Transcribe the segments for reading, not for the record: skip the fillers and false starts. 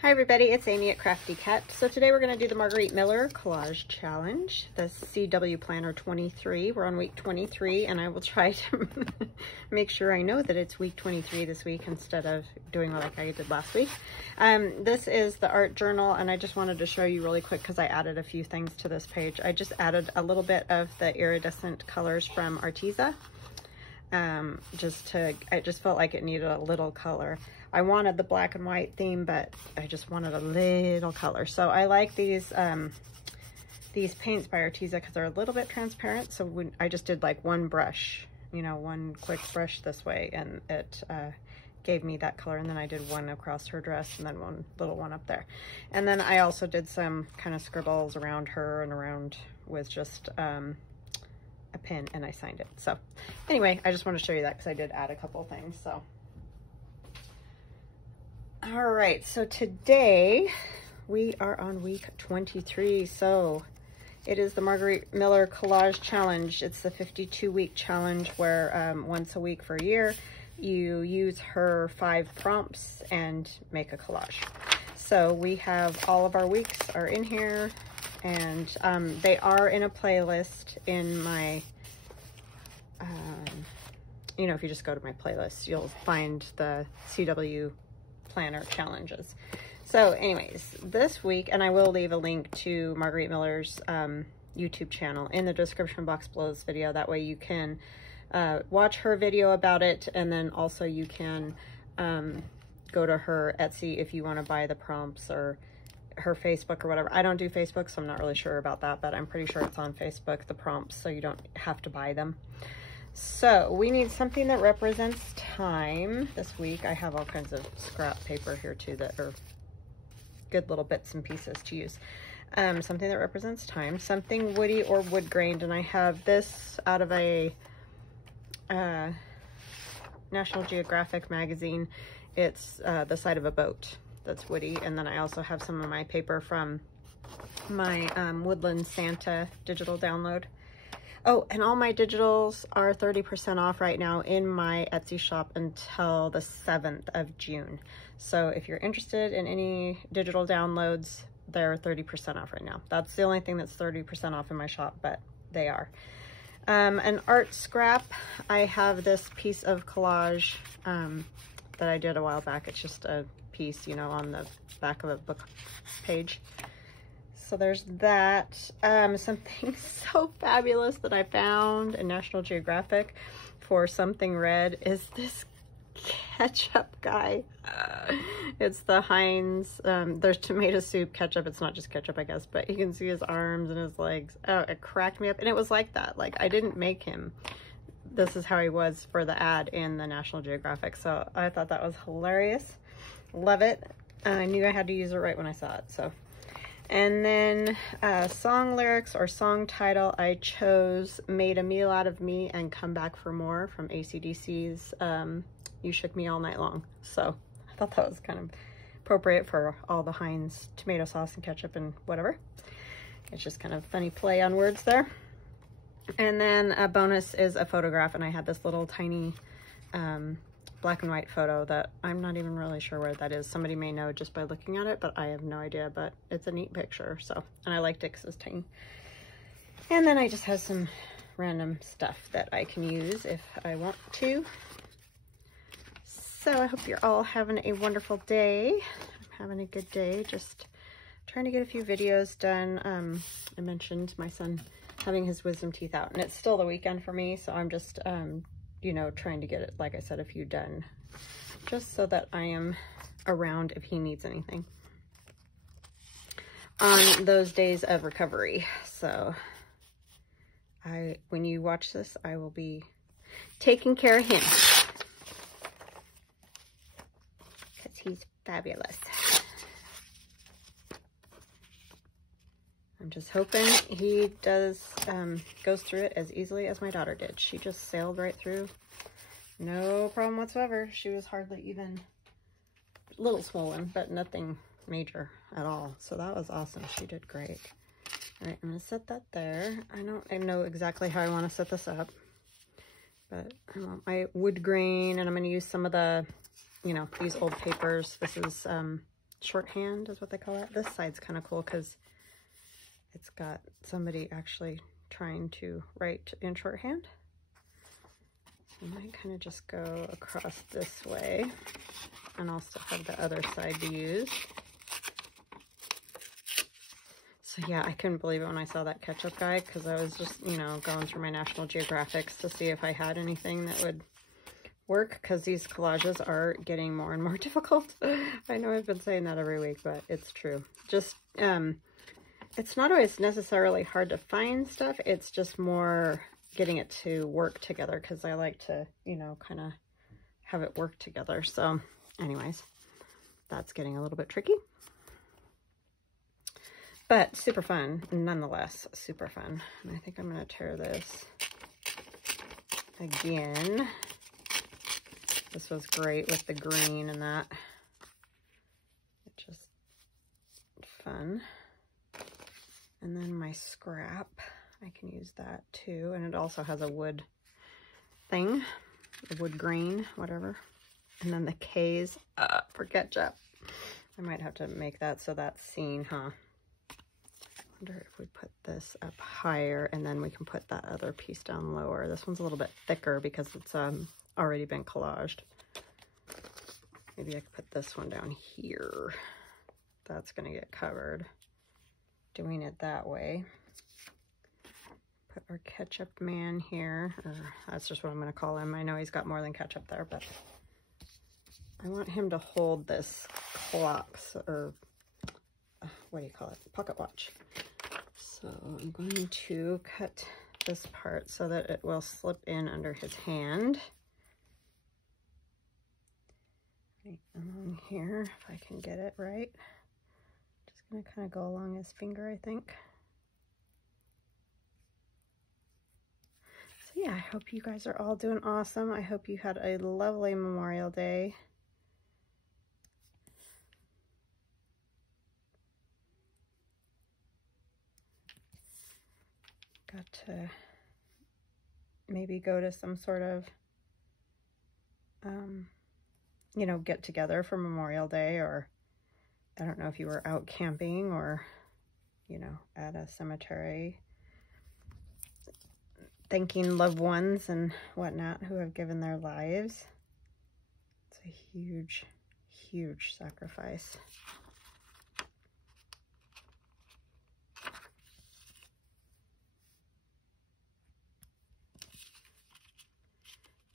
Hi everybody, it's Amy at Crafty Cat. So today we're going to do the Margarete Miller Collage Challenge, the CW Planner 23. We're on week 23 and I will try to make sure I know that it's week 23 this week instead of doing like I did last week. This is the art journal and I just wanted to show you really quick because I added a few things to this page. I just added a little bit of the iridescent colors from Arteza. I just felt like it needed a little color. I wanted the black and white theme, but I just wanted a little color. So I like these paints by Arteza because they're a little bit transparent. So when I just did like one brush, you know, one quick brush this way, and it gave me that color. And then I did one across her dress and then one little one up there. And then I also did some kind of scribbles around her and around with just a pen, and I signed it. So anyway, I just want to show you that because I did add a couple things. So all right, so today we are on week 23. So it is the Margarete Miller Collage Challenge. It's the 52-week challenge where once a week for a year you use her 5 prompts and make a collage. So we have all of our weeks are in here, and they are in a playlist in my you know, if you just go to my playlist, you'll find the CW Planner challenges. So anyways, this week, and I will leave a link to Margarete Miller's YouTube channel in the description box below this video. That way you can watch her video about it, and then also you can go to her Etsy if you want to buy the prompts, or her Facebook or whatever. I don't do Facebook, so I'm not really sure about that, but I'm pretty sure it's on Facebook, the prompts, so you don't have to buy them. So we need something that represents time this week. I have all kinds of scrap paper here too that are good little bits and pieces to use. Something that represents time, something woody or wood grained, and I have this out of a National Geographic magazine. It's the side of a boat that's woody, and then I also have some of my paper from my Woodland Santa digital download. Oh, and all my digitals are 30% off right now in my Etsy shop until the 7th of June. So if you're interested in any digital downloads, they're 30% off right now. That's the only thing that's 30% off in my shop, but they are. An art scrap, I have this piece of collage that I did a while back. It's just a piece, you know, on the back of a book page. So there's that. Something so fabulous that I found in National Geographic for something red is this ketchup guy. It's the Heinz, there's tomato soup ketchup. It's not just ketchup, I guess, but you can see his arms and his legs. Oh, it cracked me up. And it was like that. Like, I didn't make him. This is how he was for the ad in the National Geographic. So I thought that was hilarious. Love it. I knew I had to use it right when I saw it. So. And then song lyrics or song title, I chose Made a Meal Out of Me and Come Back for More from AC/DC's You Shook Me All Night Long. So I thought that was kind of appropriate for all the Heinz tomato sauce and ketchup and whatever. It's just kind of funny play on words there. And then a bonus is a photograph, and I had this little tiny black and white photo that I'm not even really sure where that is. Somebody may know just by looking at it, but I have no idea, but it's a neat picture. So, and I liked it because it's tiny. And then I just have some random stuff that I can use if I want to. So I hope you're all having a wonderful day. I'm having a good day, just trying to get a few videos done. I mentioned my son having his wisdom teeth out, and it's still the weekend for me, so I'm just you know, trying to get it, like I said, a few done, just so that I am around if he needs anything on those days of recovery. So when you watch this, I will be taking care of him because he's fabulous. I'm just hoping he does goes through it as easily as my daughter did. She just sailed right through, no problem whatsoever. She was hardly even a little swollen, but nothing major at all. So that was awesome. She did great. All right, I'm gonna set that there. I don't know exactly how I want to set this up, but I want my wood grain, and I'm gonna use some of the, you know, these old papers. This is shorthand is what they call it. This side's kind of cool because it's got somebody actually trying to write in shorthand. So I might kind of just go across this way, and I'll still have the other side to use. So yeah, I couldn't believe it when I saw that ketchup guide, because I was just, you know, going through my National Geographics to see if I had anything that would work, because these collages are getting more and more difficult. I know I've been saying that every week, but it's true. Just, it's not always necessarily hard to find stuff. It's just more getting it to work together, because I like to, you know, kind of have it work together. So anyways, that's getting a little bit tricky. But super fun, nonetheless, super fun. And I think I'm going to tear this again. This was great with the green and that. It's just fun. And then my scrap, I can use that too. And it also has a wood thing, a wood grain, whatever. And then the K's for ketchup. I might have to make that so that's seen, huh? I wonder if we put this up higher, and then we can put that other piece down lower. This one's a little bit thicker because it's already been collaged. Maybe I could put this one down here. That's going to get covered. Doing it that way. Put our ketchup man here, or that's just what I'm going to call him. I know he's got more than ketchup there, but I want him to hold this clock, or what do you call it? Pocket watch. So I'm going to cut this part so that it will slip in under his hand. Right along here, if I can get it right. Just gonna kind of go along his finger, I think. So yeah, I hope you guys are all doing awesome. I hope you had a lovely Memorial Day. Got to maybe go to some sort of, you know, get together for Memorial Day, or I don't know if you were out camping or, you know, at a cemetery, thanking loved ones and whatnot who have given their lives. It's a huge, huge sacrifice.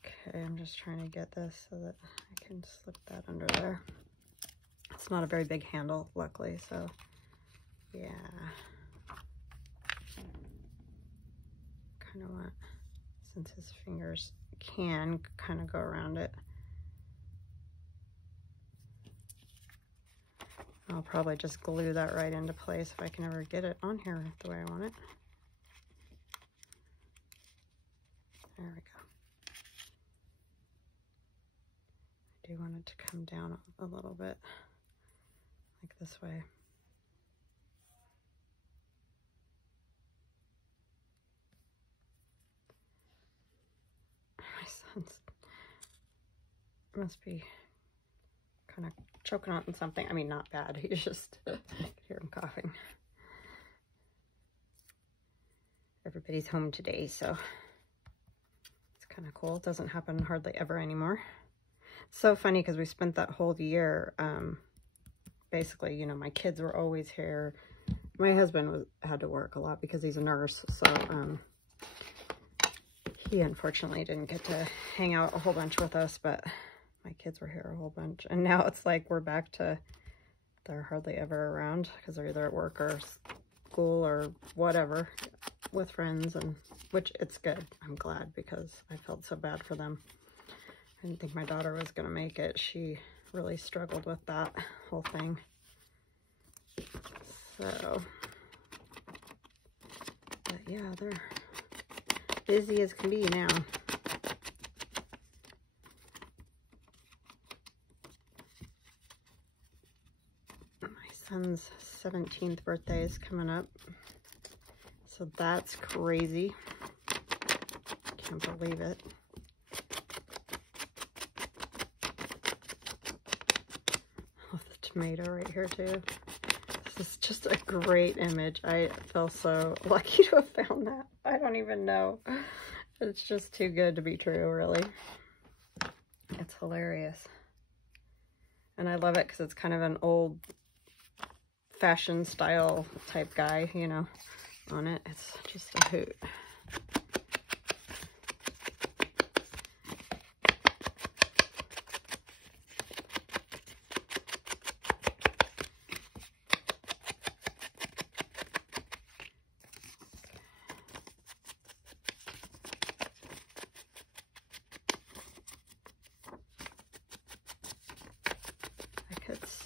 Okay, I'm just trying to get this so that I can slip that under there. It's not a very big handle, luckily, so yeah. Kind of want, since his fingers can kind of go around it. I'll probably just glue that right into place if I can ever get it on here the way I want it. There we go. I do want it to come down a little bit, like this way. My son's must be kind of choking on something. I mean, not bad. He's just, I can hear him coughing. Everybody's home today, so it's kind of cool. It doesn't happen hardly ever anymore. So funny because we spent that whole year, basically, you know, my kids were always here. My husband had to work a lot because he's a nurse, so he unfortunately didn't get to hang out a whole bunch with us, but my kids were here a whole bunch. And now it's like we're back to, they're hardly ever around because they're either at work or school or whatever with friends, and which it's good. I'm glad because I felt so bad for them. I didn't think my daughter was going to make it. She really struggled with that whole thing. So, but yeah, they're busy as can be now. My son's 17th birthday is coming up. So that's crazy. Can't believe it. tomato right here too. This is just a great image. I feel so lucky to have found that. I don't even know. It's just too good to be true, really. It's hilarious. And I love it because it's kind of an old fashion style type guy, you know, on it. It's just a hoot.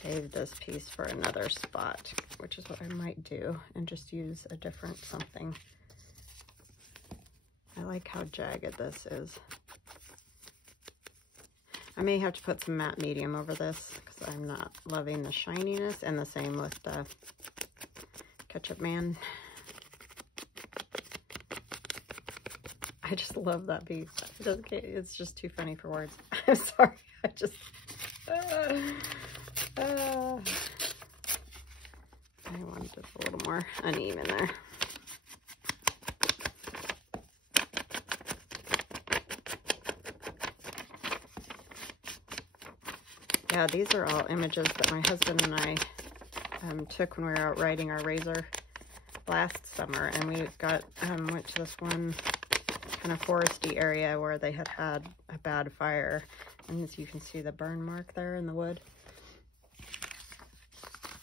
Save this piece for another spot, which is what I might do, and just use a different something. I like how jagged this is. I may have to put some matte medium over this because I'm not loving the shininess, and the same with the Ketchup Man. I just love that piece. It's just too funny for words. I'm sorry. I just... I wanted it a little more uneven there. Yeah, these are all images that my husband and I took when we were out riding our razor last summer, and we got went to this one kind of foresty area where they had a bad fire, and as you can see the burn mark there in the wood.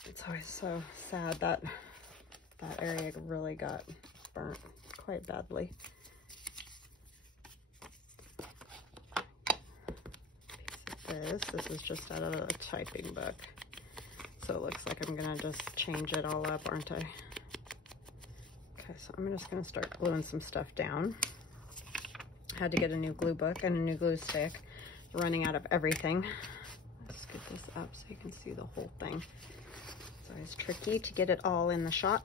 It's always so sad that that area really got burnt quite badly. This is just out of a typing book, so it looks like I'm gonna just change it all up, aren't I? Okay, so I'm just gonna start gluing some stuff down. Had to get a new glue book and a new glue stick. Running out of everything. Let's get this up so you can see the whole thing. It's always tricky to get it all in the shot.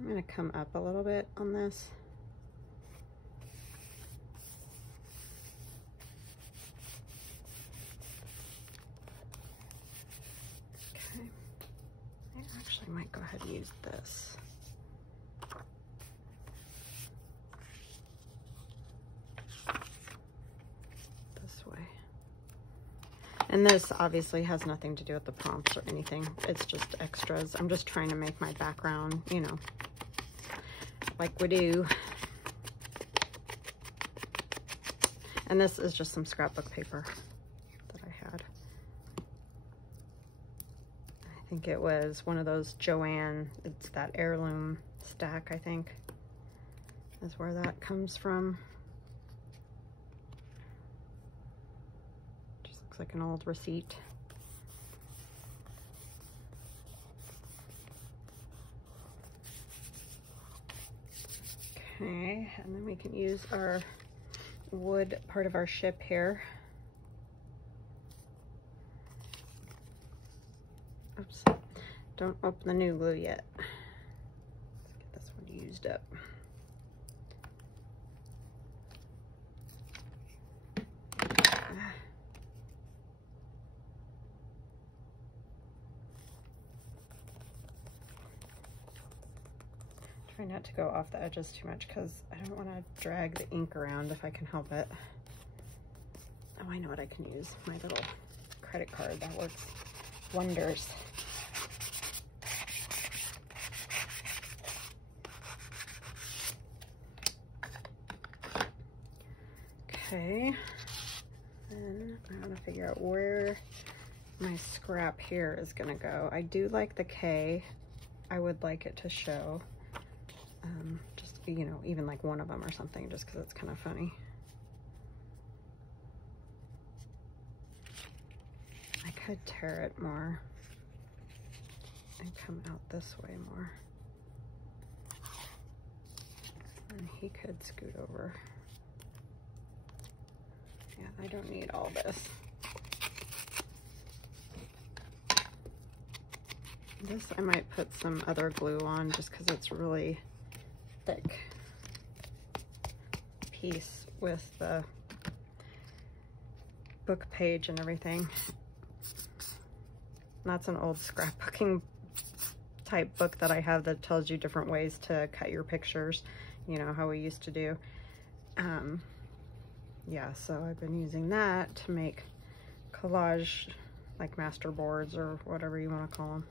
I'm going to come up a little bit on this. Okay. I actually might go ahead and use this. This way. And this obviously has nothing to do with the prompts or anything. It's just extras. I'm just trying to make my background, you know, like we do. And this is just some scrapbook paper that I had. I think it was one of those Joanne, it's that heirloom stack, I think, is where that comes from. Just looks like an old receipt. Okay, and then we can use our wood part of our ship here. Oops, don't open the new glue yet. Let's get this one used up. Try not to go off the edges too much because I don't want to drag the ink around if I can help it. Oh, I know what I can use. My little credit card. That works wonders. Okay. Then I want to figure out where my scrap here is going to go. I do like the K. I would like it to show. Just, you know, even like one of them or something, just because it's kind of funny. I could tear it more and come out this way more. And he could scoot over. Yeah, I don't need all this. This I might put some other glue on just because it's really thick piece with the book page and everything. And that's an old scrapbooking type book that I have that tells you different ways to cut your pictures, you know, how we used to do. Yeah, so I've been using that to make collage, like master boards or whatever you want to call them.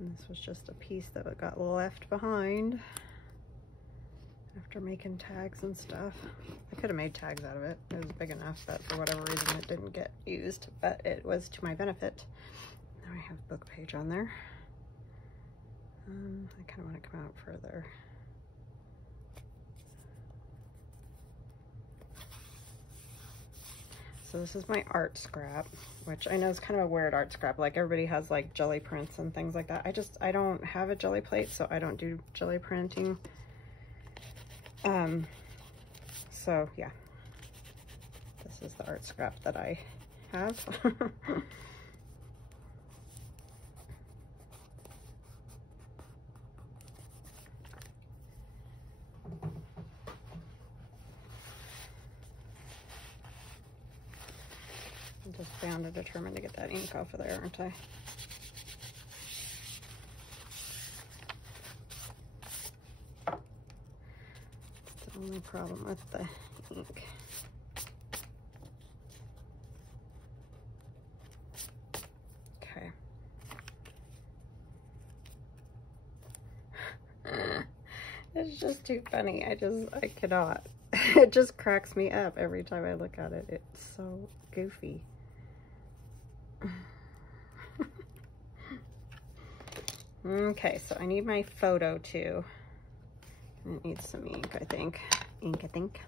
And this was just a piece that got left behind after making tags and stuff. I could have made tags out of it. It was big enough that for whatever reason it didn't get used, but it was to my benefit. Now I have book page on there. I kind of want to come out further. So this is my art scrap, which I know is kind of a weird art scrap. Like everybody has like jelly prints and things like that. I don't have a jelly plate, so I don't do jelly printing. So yeah, this is the art scrap that I have. I'm just bound and determined to get that ink off of there, aren't I? That's the only problem with the ink. Okay. It's just too funny. I cannot. It just cracks me up every time I look at it. It's so goofy. Okay, so I need my photo too. And it needs some ink, I think. Ink, I think.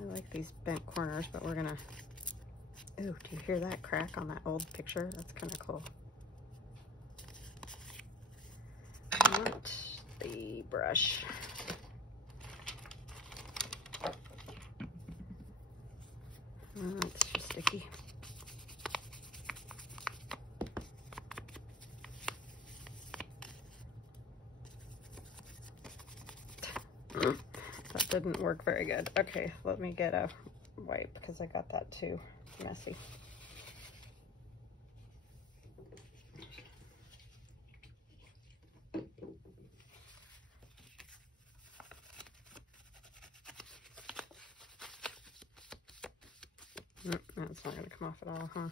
I like these bent corners, but we're gonna... Ooh, do you hear that crack on that old picture? That's kind of cool. Not the brush. It's just sticky. That didn't work very good. Okay, let me get a wipe because I got that too messy. That's not going to come off at all, huh?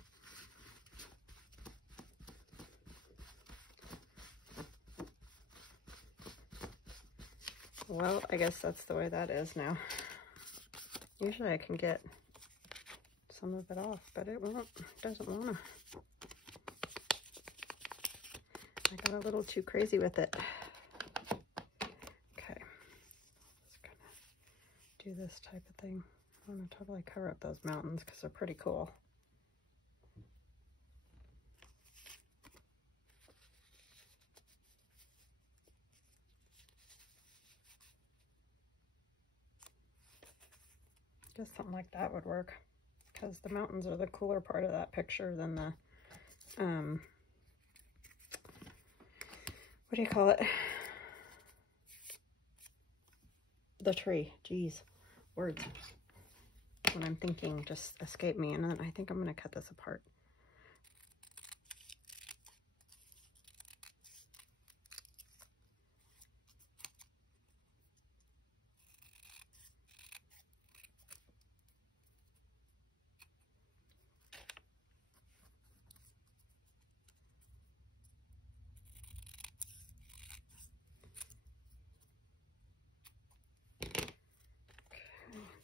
Well, I guess that's the way that is now. Usually I can get some of it off, but it won't. It doesn't want to. I got a little too crazy with it. Okay. Just gonna do this type of thing. I want to totally cover up those mountains because they're pretty cool. Guess something like that would work because the mountains are the cooler part of that picture than the, what do you call it? The tree. Jeez, words. When I'm thinking just escape me, and then I think I'm going to cut this apart.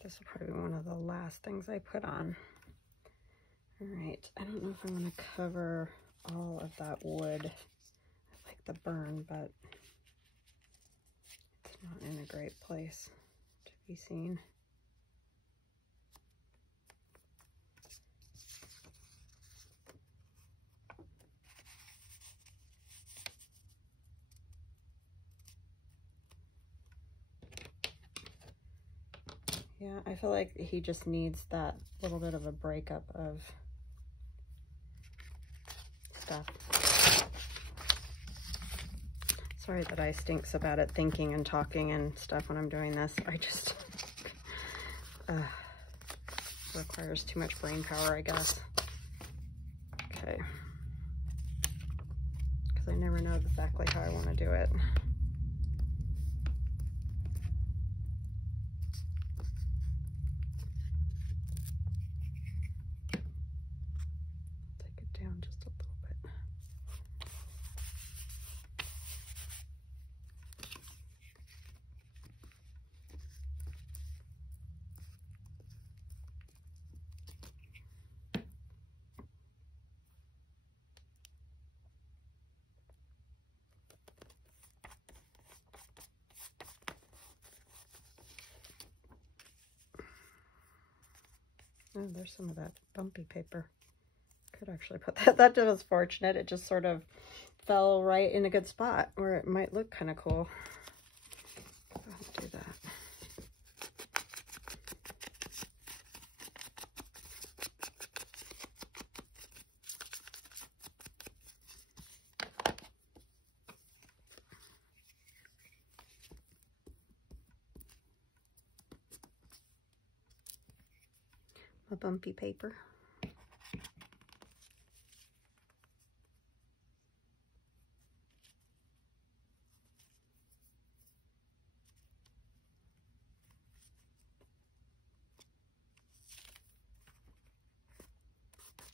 This will probably be one of the last things I put on. All right, I don't know if I want to cover all of that wood. I like the burn, but it's not in a great place to be seen. Yeah, I feel like he just needs that little bit of a breakup of stuff. Sorry that I stink so bad at thinking and talking and stuff when I'm doing this. I just requires too much brain power, I guess. Okay. Because I never know exactly how I want to do it. Take it down just a little bit. Oh, there's some of that bumpy paper. Could actually put that. That was fortunate. It just sort of fell right in a good spot where it might look kind of cool. I'll do that. A bumpy paper.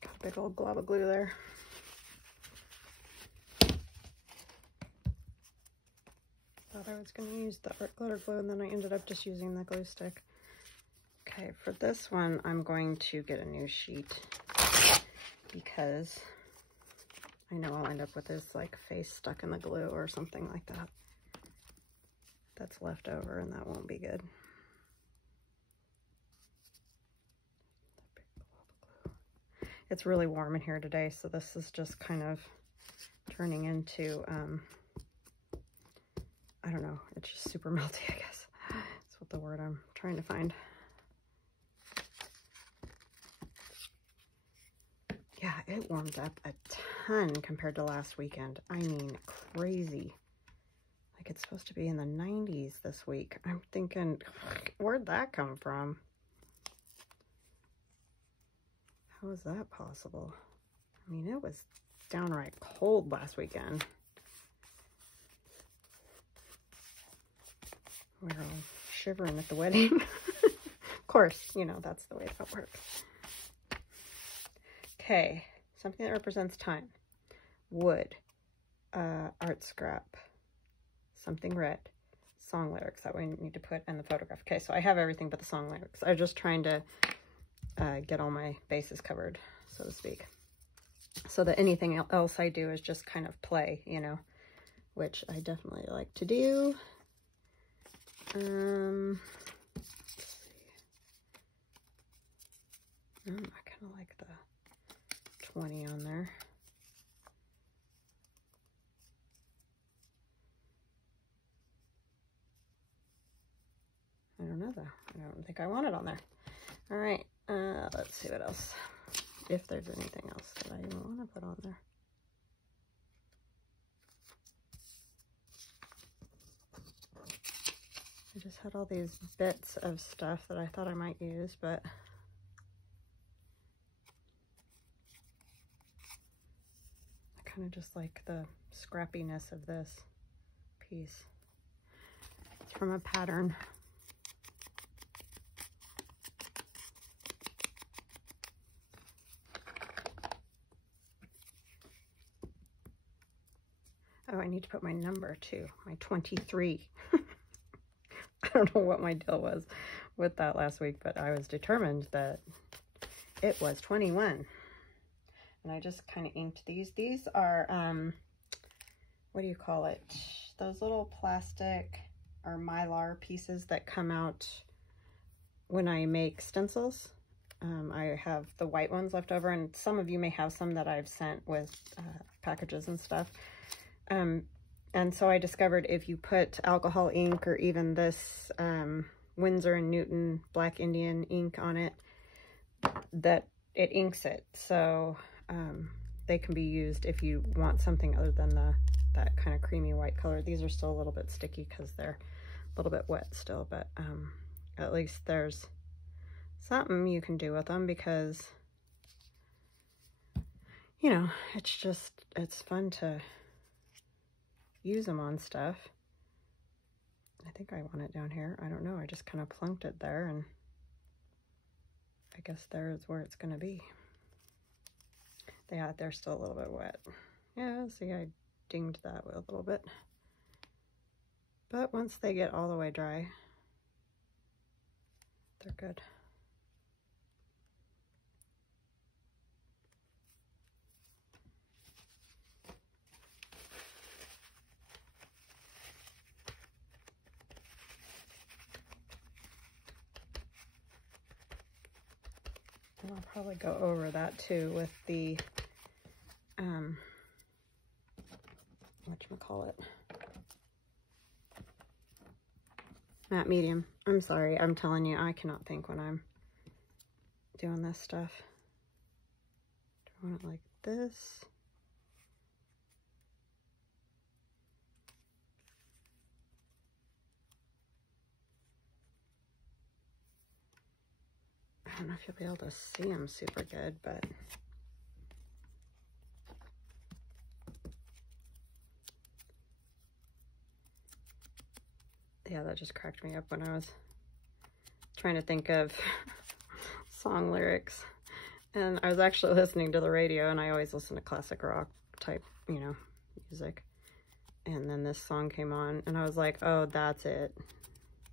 Got a big old glob of glue there. Thought I was going to use the art glitter glue, and then I ended up just using the glue stick. Okay, for this one, I'm going to get a new sheet because I know I'll end up with this like face stuck in the glue or something like that. That's left over, and that won't be good. It's really warm in here today, so this is just kind of turning into, I don't know, it's just super melty, I guess. That's what the word I'm trying to find. Yeah, it warmed up a ton compared to last weekend. I mean, crazy. Like, it's supposed to be in the 90s this week. I'm thinking, where'd that come from? How is that possible? I mean, it was downright cold last weekend. We were all shivering at the wedding. Of course, you know, that's the way that works. Okay, something that represents time. Wood, art scrap, something red, song lyrics that we need to put in the photograph. Okay, so I have everything but the song lyrics. I'm just trying to get all my bases covered, so to speak. So that anything else I do is just kind of play, you know, which I definitely like to do. Let's see. I kind of like the 20 on there. I don't know though. I don't think I want it on there. All right, let's see what else. If there's anything else that I even want to put on there. I just had all these bits of stuff that I thought I might use, but I kind of just like the scrappiness of this piece. It's from a pattern. Oh, I need to put my number too, my 23. I don't know what my deal was with that last week, but I was determined that it was 21. And I just kind of inked these. These are, what do you call it? Those little plastic or mylar pieces that come out when I make stencils. I have the white ones left over, and some of you may have some that I've sent with packages and stuff. And so I discovered if you put alcohol ink or even this Winsor & Newton Black Indian ink on it, that it inks it. So they can be used if you want something other than that kind of creamy white color. These are still a little bit sticky because they're a little bit wet still, but at least there's something you can do with them, because, you know, it's fun to use them on stuff. I think I want it down here. I don't know. I just kind of plunked it there, and I guess there is where it's going to be. Yeah, they're still a little bit wet. Yeah, see, I dinged that a little bit. But once they get all the way dry, they're good. And I'll probably go over that too with the whatchamacallit, matte medium. I'm sorry, I'm telling you, I cannot think when I'm doing this stuff. Do I want it like this? I don't know if you'll be able to see them super good, but yeah, that just cracked me up when I was trying to think of song lyrics. And I was actually listening to the radio, and I always listen to classic rock type, you know, music. And then this song came on, and I was like, oh, that's it.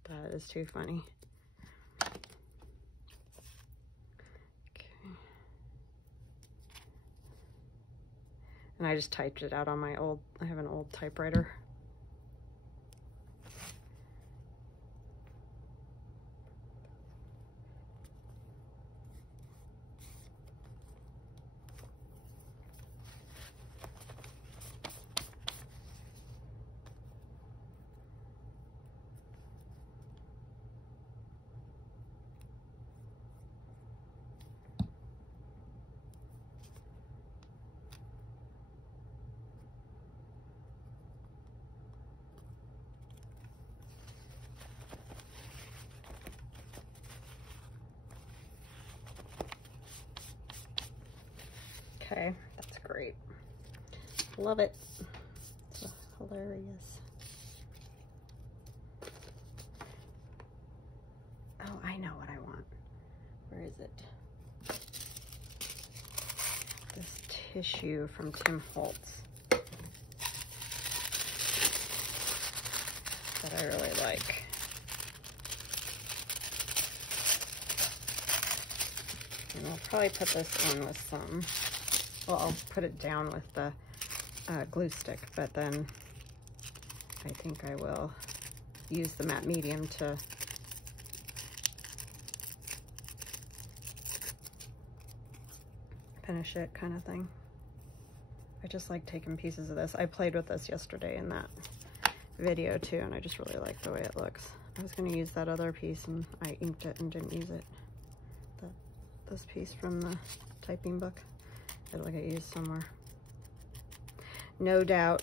That is too funny. And I just typed it out on my old, I have an old typewriter. Okay, that's great. Love it. It's hilarious. Oh, I know what I want. Where is it? This tissue from Tim Holtz that I really like. And I'll probably put this on with some, well, I'll put it down with the glue stick, but then I think I will use the matte medium to finish it, kind of thing. I just like taking pieces of this. I played with this yesterday in that video too, and I just really like the way it looks. I was going to use that other piece, and I inked it and didn't use it. This piece from the typing book. I'd like it used somewhere. No doubt.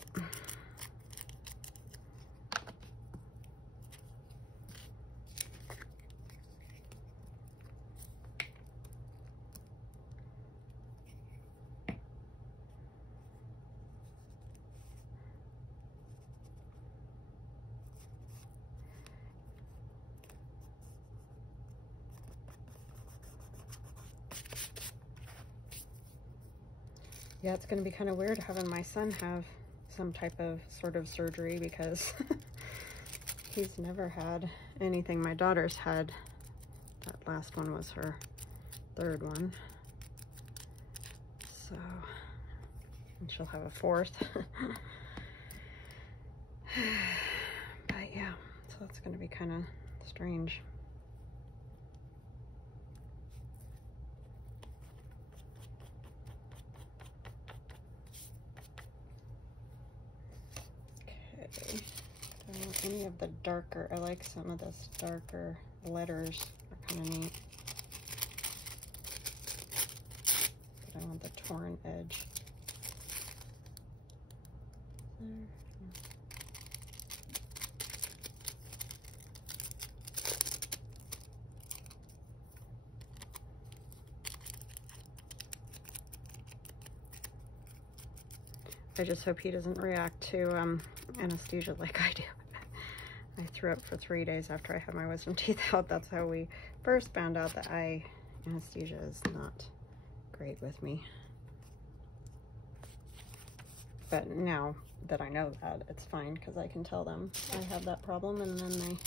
Yeah, it's going to be kind of weird having my son have some type of sort of surgery, because he's never had anything. My daughter's had, that last one was her third one. So, and she'll have a fourth. But yeah, so that's going to be kind of strange. any of the darker. I like some of this darker letters. They're kind of neat. But I want the torn edge. There. I just hope he doesn't react to anesthesia like I do. I threw up for 3 days after I had my wisdom teeth out. That's how we first found out that eye anesthesia is not great with me. But now that I know that, it's fine because I can tell them I have that problem and then they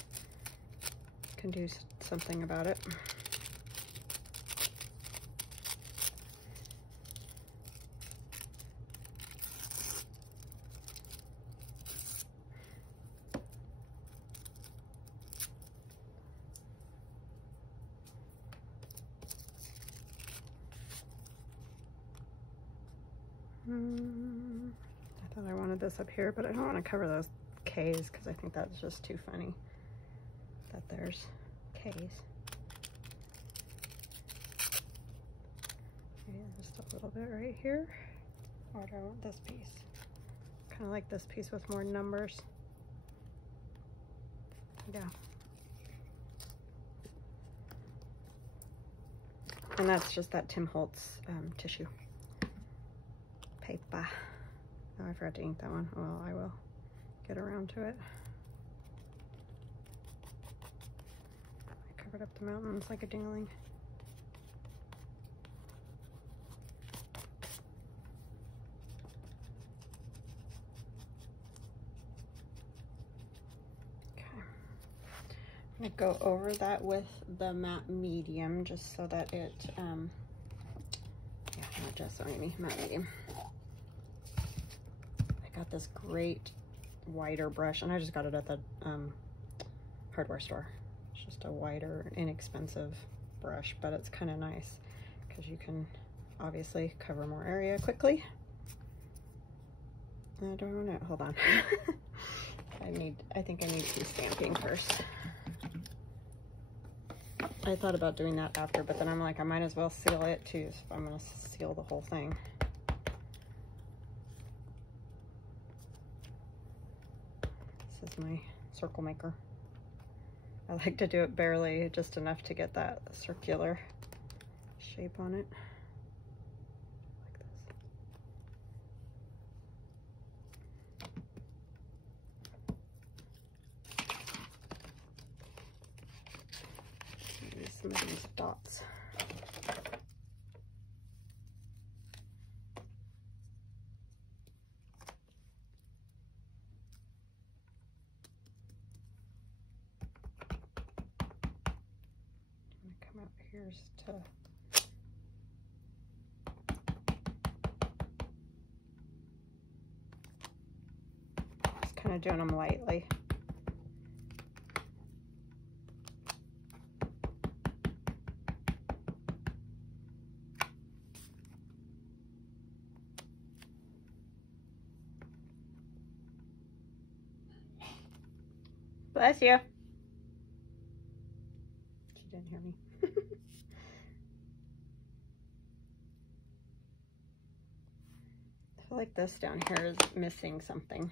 can do something about it. I thought I wanted this up here, but I don't want to cover those K's because I think that's just too funny that there's K's. Okay, just a little bit right here. Or do I want this piece? Kind of like this piece with more numbers. Yeah. And that's just that Tim Holtz tissue paper. Oh, I forgot to ink that one. Well, I will get around to it. I covered up the mountains like a dingling. Okay. I'm gonna go over that with the matte medium just so that it, yeah, not just so Amy, matte medium. Got this great wider brush, and I just got it at the hardware store. It's just a wider, inexpensive brush, but it's kind of nice because you can obviously cover more area quickly. Do I want to hold on? I think I need to stamping first. I thought about doing that after, but then I'm like, I might as well seal it too, so I'm gonna seal the whole thing. This is my circle maker. I like to do it barely, just enough to get that circular shape on it. Like this. Maybe some of these dots. Here's to just kind of doing them lightly. Bless you. She didn't hear me. I feel like this down here is missing something.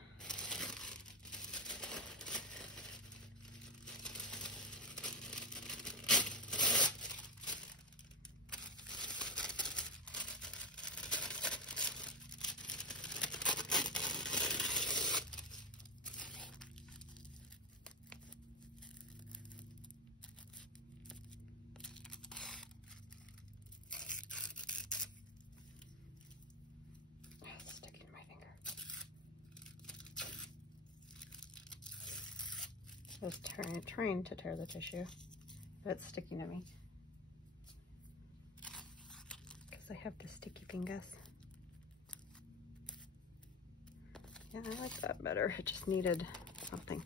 I was trying to tear the tissue, but it's sticking to me because I have the sticky fingers. Yeah, I like that better. It just needed something.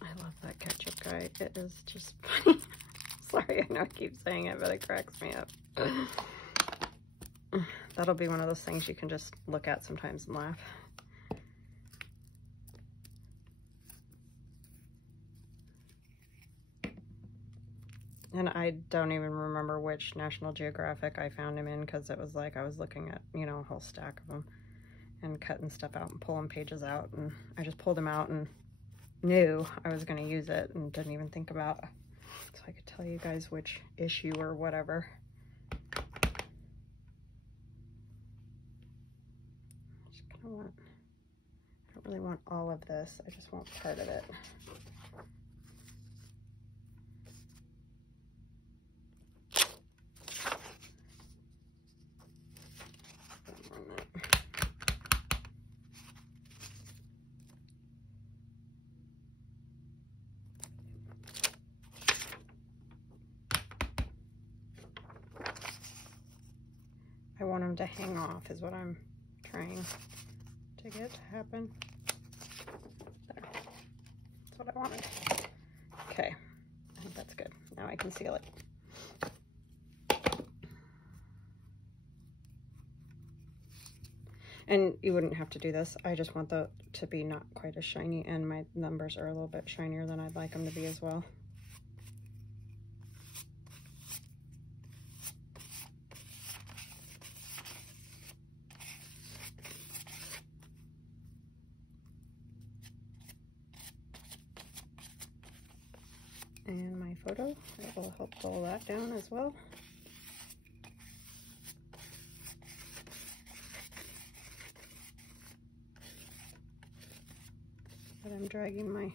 I love that ketchup guy. It is just funny. Sorry, I know I keep saying it, but it cracks me up. That'll be one of those things you can just look at sometimes and laugh. And I don't even remember which National Geographic I found him in, because it was like I was looking at, you know, a whole stack of them and cutting stuff out and pulling pages out, and I just pulled them out and knew I was going to use it and didn't even think about, so I could tell you guys which issue or whatever. I don't really want all of this, I just want part of it. I want them to hang off is what I'm trying to get to happen. There. That's what I wanted. Okay, I think that's good. Now I can seal it. And you wouldn't have to do this. I just want the to be not quite as shiny, and my numbers are a little bit shinier than I'd like them to be as well. And my photo, it will help pull that down as well. But I'm dragging my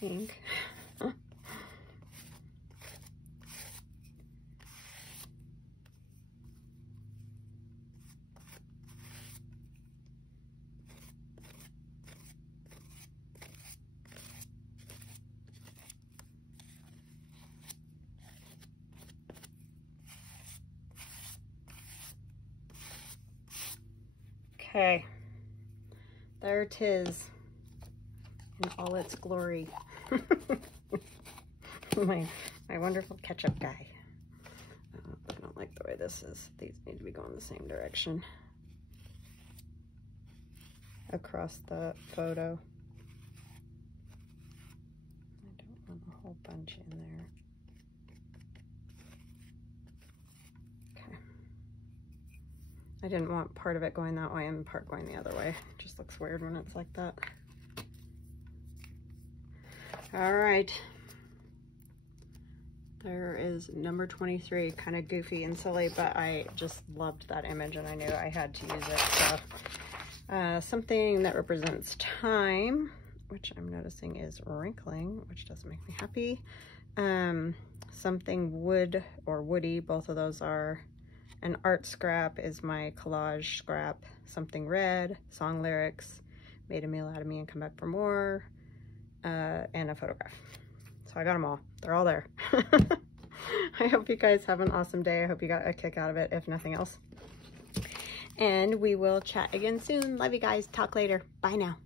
ink. Okay, there it is in all its glory. my wonderful ketchup guy. I don't like the way this is. These need to be going the same direction across the photo. I don't want a whole bunch in there. I didn't want part of it going that way and part going the other way. It just looks weird when it's like that. All right. There is number 23, kind of goofy and silly, but I just loved that image and I knew I had to use it. So something that represents time, which I'm noticing is wrinkling, which doesn't make me happy. Something wood or woody, both of those are. An art scrap is my collage scrap. Something red, song lyrics, made a meal out of me and come back for more, and a photograph. So I got them all. They're all there. I hope you guys have an awesome day. I hope you got a kick out of it, if nothing else. And we will chat again soon. Love you guys. Talk later. Bye now.